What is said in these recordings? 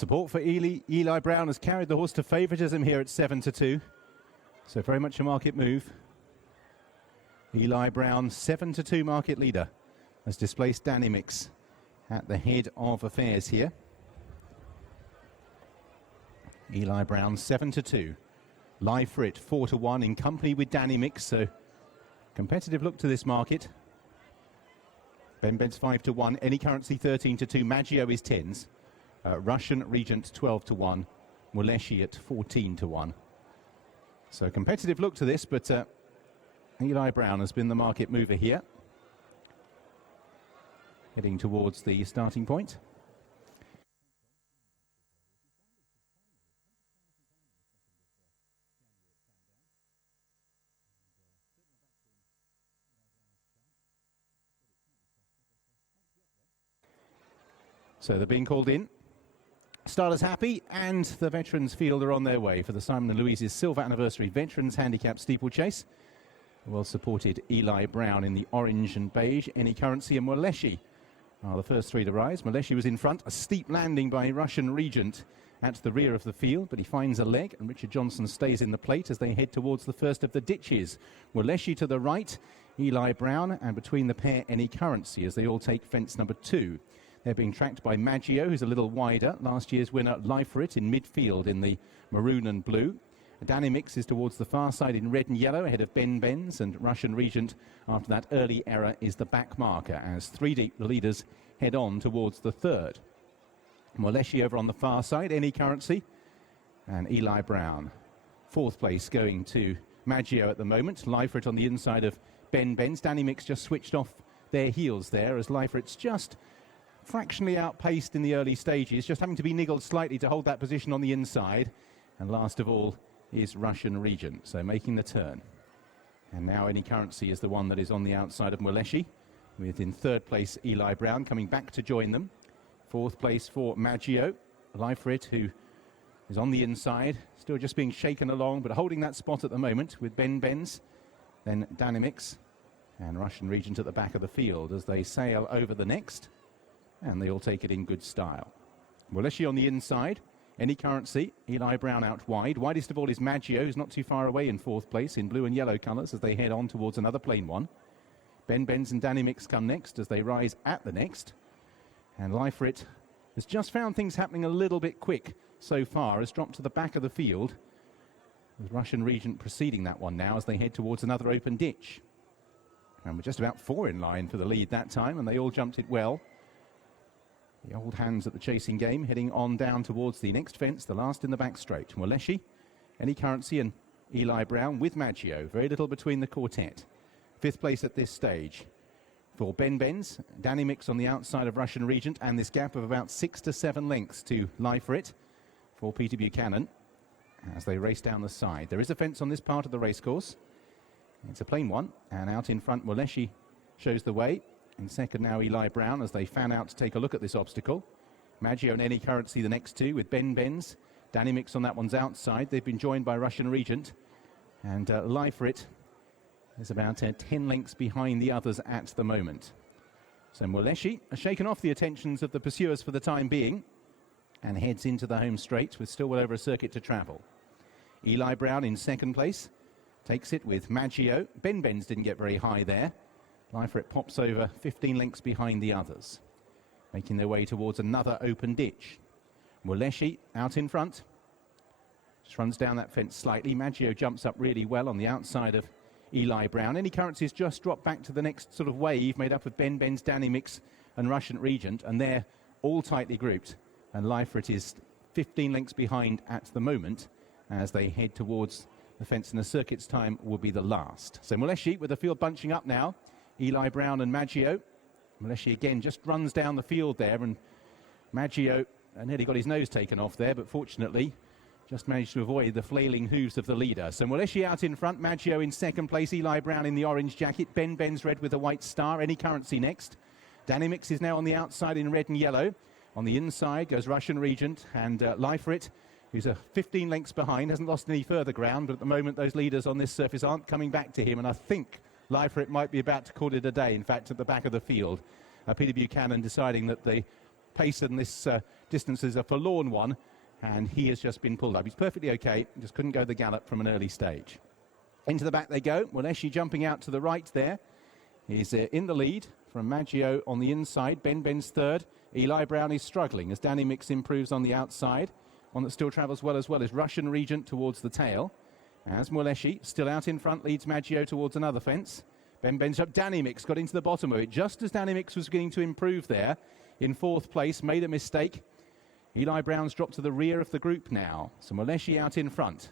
Support for Eli Brown has carried the horse to favouritism here at 7-2. So very much a market move. Eli Brown, 7-2 market leader, has displaced Dynamix at the head of affairs here. Eli Brown, 7-2. Live for it, 4-1 in company with Dynamix. So competitive look to this market. Ben Ben's 5-1. Any Currency 13-2. Maggio is 10s. Russian Regent 12-1. Muleshi at 14-1. So a competitive look to this, but Eli Brown has been the market mover here. Heading towards the starting point. So they're being called in. Starters happy, and the veterans field are on their way for the Simon & Louise's Silver Anniversary Veterans Handicap Steeplechase. Well supported Eli Brown in the orange and beige. Any Currency and Muleshi are the first three to rise. Muleshi was in front. A steep landing by Russian Regent at the rear of the field, but he finds a leg, and Richard Johnson stays in the plate as they head towards the first of the ditches. Muleshi to the right, Eli Brown, and between the pair, Any Currency, as they all take fence number 2. They're being tracked by Maggio, who's a little wider. Last year's winner, Life for It, in midfield in the maroon and blue. Dynamix is towards the far side in red and yellow, ahead of Ben Benz, and Russian Regent, after that early error, is the back marker, as 3 deep the leaders head on towards the third. Muleshi over on the far side, Any Currency, and Eli Brown. Fourth place going to Maggio at the moment. Life for It on the inside of Ben Benz. Dynamix just switched off their heels there, as Life for It's just fractionally outpaced in the early stages, just having to be niggled slightly to hold that position on the inside. And last of all is Russian Regent, so making the turn. And now Any Currency is the one that is on the outside of Muleshi, with in third place Eli Brown coming back to join them. Fourth place for Maggio, Life for It, who is on the inside, still just being shaken along, but holding that spot at the moment with Ben Benz, then Dynamix, and Russian Regent at the back of the field as they sail over the next. And they all take it in good style. Muleshi on the inside, Any Currency, Eli Brown out wide. Widest of all is Maggio, who's not too far away in fourth place in blue and yellow colours as they head on towards another plain one. Ben Benz and Dynamix come next as they rise at the next. And Life for It has just found things happening a little bit quick so far, has dropped to the back of the field, with Russian Regent preceding that one now as they head towards another open ditch. And we're just about 4 in line for the lead that time, and they all jumped it well. The old hands at the chasing game, heading on down towards the next fence, the last in the back straight. Muleshi, Any Currency and Eli Brown with Maggio. Very little between the quartet. Fifth place at this stage for Ben Benz. Dynamix on the outside of Russian Regent, and this gap of about 6 to 7 lengths to Life for It for Peter Buchanan as they race down the side. There is a fence on this part of the racecourse. It's a plain one, and out in front Muleshi shows the way. In second now Eli Brown as they fan out to take a look at this obstacle. Maggio and Any Currency the next two with Ben Benz. Dynamix on that one's outside. They've been joined by Russian Regent. And Life for It is about 10 lengths behind the others at the moment. So Muleshi has shaken off the attentions of the pursuers for the time being and heads into the home straight with still well over a circuit to travel. Eli Brown in second place takes it with Maggio. Ben Benz didn't get very high there. Life for It pops over 15 lengths behind the others, making their way towards another open ditch. Muleshi out in front, just runs down that fence slightly. Maggio jumps up really well on the outside of Eli Brown. Any Currency's just dropped back to the next sort of wave made up of Ben Benz, Dynamix and Russian Regent, and they're all tightly grouped. And Life for It is 15 lengths behind at the moment as they head towards the fence, and the circuit's time will be the last. So Muleshi with the field bunching up now. Eli Brown and Maggio. Muleshi again just runs down the field there, and Maggio nearly got his nose taken off there, but fortunately just managed to avoid the flailing hooves of the leader. So Muleshi out in front, Maggio in second place, Eli Brown in the orange jacket, Ben Benz red with a white star, Any Currency next. Dynamix is now on the outside in red and yellow. On the inside goes Russian Regent, and Life for It, who's 15 lengths behind, hasn't lost any further ground, but at the moment those leaders on this surface aren't coming back to him, and I think Life for It might be about to call it a day, in fact, at the back of the field. Peter Buchanan deciding that the pace and this distance is a forlorn one, and he has just been pulled up. He's perfectly okay, just couldn't go the gallop from an early stage. Into the back they go. Waleshi jumping out to the right there. He's in the lead from Maggio on the inside. Ben's third. Eli Brown is struggling as Danny Mix improves on the outside. One that still travels well is Russian Regent towards the tail. As Waleshi still out in front leads Maggio towards another fence. Ben's up. Danny Mix got into the bottom of it just as Danny Mix was beginning to improve there. In fourth place, made a mistake. Eli Brown's dropped to the rear of the group now. So Waleshi out in front.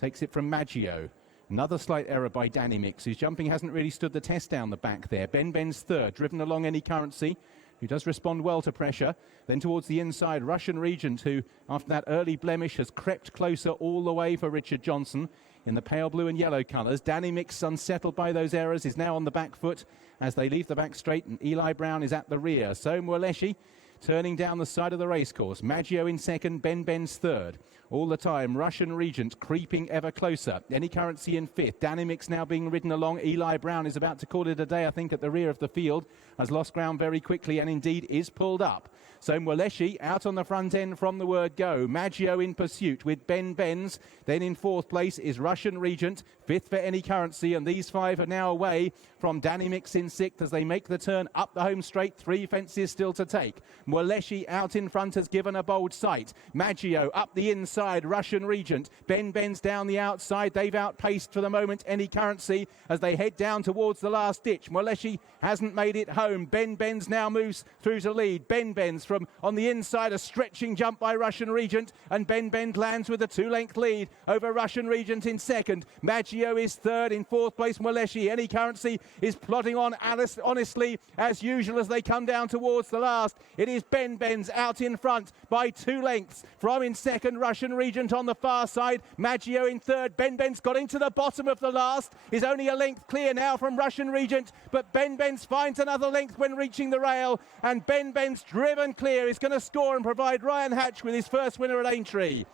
Takes it from Maggio. Another slight error by Danny Mix, whose jumping hasn't really stood the test down the back there. Ben's third, driven along Any Currency, who does respond well to pressure. Then towards the inside, Russian Regent, who, after that early blemish, has crept closer all the way for Richard Johnson in the pale blue and yellow colours. Danny Mix, unsettled by those errors, is now on the back foot as they leave the back straight, and Eli Brown is at the rear. So Waleshi turning down the side of the racecourse. Maggio in second, Ben's third. All the time, Russian Regent creeping ever closer. Any Currency in fifth. Danny Mix now being ridden along. Eli Brown is about to call it a day, I think, at the rear of the field. Has lost ground very quickly and indeed is pulled up. So Waleshi out on the front end from the word go. Maggio in pursuit with Ben's. Then in fourth place is Russian Regent. Fifth for Any Currency, and these five are now away from Danny Mix in sixth as they make the turn up the home straight. Three fences still to take. Waleshi out in front has given a bold sight. Maggio up the inside. Russian Regent. Ben's down the outside. They've outpaced for the moment Any Currency as they head down towards the last ditch. Waleshi hasn't made it home. Ben's now moves through to lead. Ben's from on the inside, a stretching jump by Russian Regent, and Ben lands with a 2-length lead over Russian Regent in second. Maggio is third. In fourth place, Waleshi. Any Currency is plodding on honestly as usual as they come down towards the last. It is Ben's out in front by 2 lengths from in second, Russian Regent on the far side. Maggio in third. Ben's got into the bottom of the last, is only a length clear now from Russian Regent, but Ben's finds another length when reaching the rail, and Ben's driven clear is going to score and provide Ryan Hatch with his first winner at Aintree.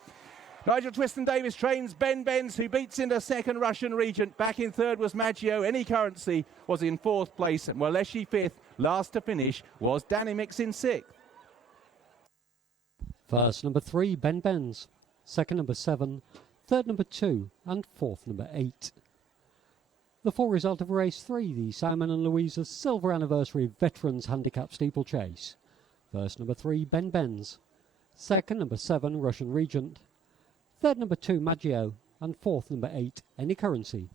Nigel Twiston-Davies trains Ben's, who beats into second Russian Regent. Back in third was Maggio. Any Currency was in fourth place, and Waleshi fifth. Last to finish was Danny Mix in sixth. First number 3, Ben's. Second number 7. Third number 2. And fourth number 8. The full result of race 3, the Simon and Louisa Silver Anniversary Veterans Handicap Steeplechase. First number 3, Ben's. Second number 7, Russian Regent. Third number 2, Maggio. And fourth number 8, Any Currency.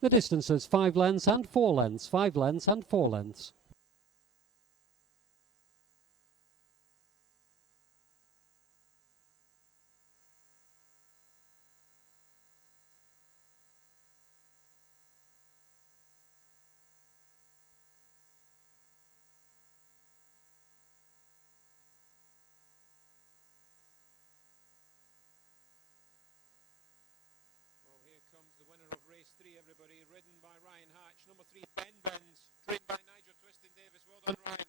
The distances 5 lengths and 4 lengths, 5 lengths and 4 lengths. Everybody, ridden by Ryan Hatch. Number 3, Ben's, trained by Nigel Twiston-Davies. Well done, Ryan.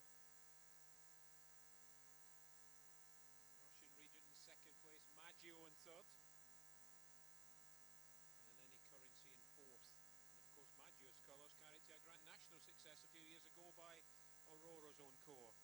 Russian Regent in second place, Maggio in third, and Any Currency in fourth. And of course, Maggio's colours carried to a Grand National success a few years ago by Aurora's own corps.